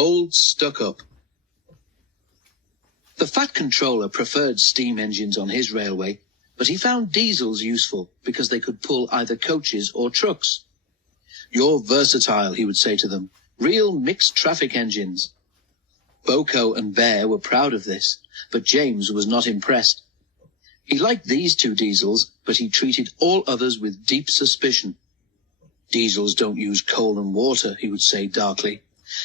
Old Stuck-Up. The Fat Controller preferred steam engines on his railway, but he found diesels useful because they could pull either coaches or trucks. "You're versatile," he would say to them. "Real mixed traffic engines." Boko and Bear were proud of this, but James was not impressed. He liked these two diesels, but he treated all others with deep suspicion. "Diesels don't use coal and water," he would say darkly.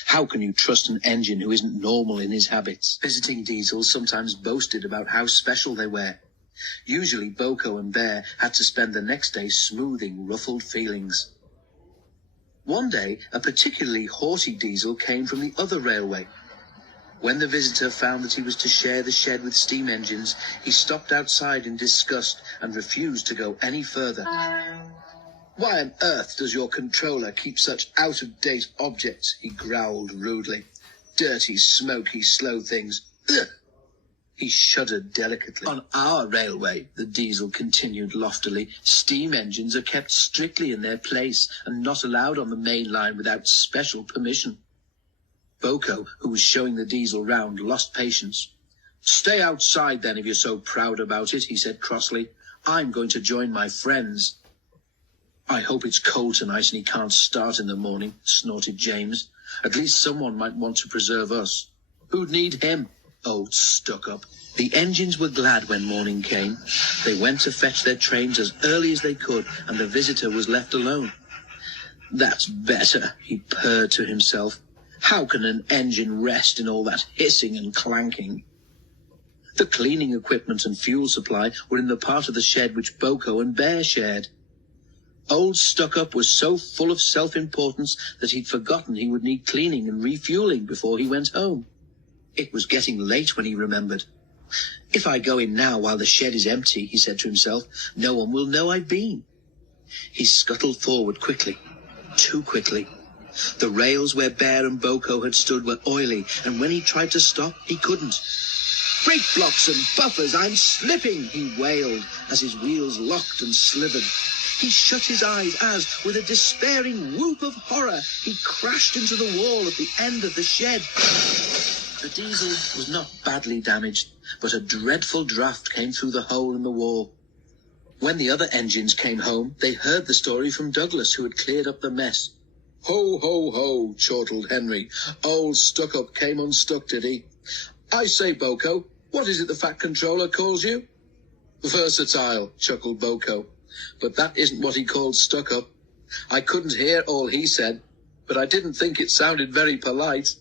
"How can you trust an engine who isn't normal in his habits?" Visiting diesels sometimes boasted about how special they were. Usually Boko and Bear had to spend the next day smoothing ruffled feelings. One day, a particularly haughty diesel came from the other railway. When the visitor found that he was to share the shed with steam engines, he stopped outside in disgust and refused to go any further. "Why on earth does your controller keep such out-of-date objects?" he growled rudely. "Dirty, smoky, slow things. Ugh!" He shuddered delicately. "On our railway," the diesel continued loftily, "steam engines are kept strictly in their place and not allowed on the main line without special permission." Boko, who was showing the diesel round, lost patience. "Stay outside then if you're so proud about it," he said crossly. "I'm going to join my friends." "I hope it's cold tonight and he can't start in the morning," snorted James. "At least someone might want to preserve us." "Who'd need him? Old Stuck-Up." The engines were glad when morning came. They went to fetch their trains as early as they could, and the visitor was left alone. "That's better," he purred to himself. "How can an engine rest in all that hissing and clanking?" The cleaning equipment and fuel supply were in the part of the shed which Boko and Bear shared. Old Stuck-Up was so full of self-importance that he'd forgotten he would need cleaning and refueling before he went home. It was getting late when he remembered. "If I go in now while the shed is empty," he said to himself, "no one will know I've been." He scuttled forward quickly, too quickly. The rails where Bear and Boko had stood were oily, and when he tried to stop, he couldn't. "Brake blocks and buffers, I'm slipping," he wailed as his wheels locked and slithered. He shut his eyes as, with a despairing whoop of horror, he crashed into the wall at the end of the shed. The diesel was not badly damaged, but a dreadful draught came through the hole in the wall. When the other engines came home, they heard the story from Douglas, who had cleared up the mess. "Ho, ho, ho," chortled Henry. "Old Stuck-Up came unstuck, did he? I say, Boko, what is it the Fat Controller calls you?" "Versatile," chuckled Boko. "But that isn't what he called Stuck-Up. I couldn't hear all he said, but I didn't think it sounded very polite."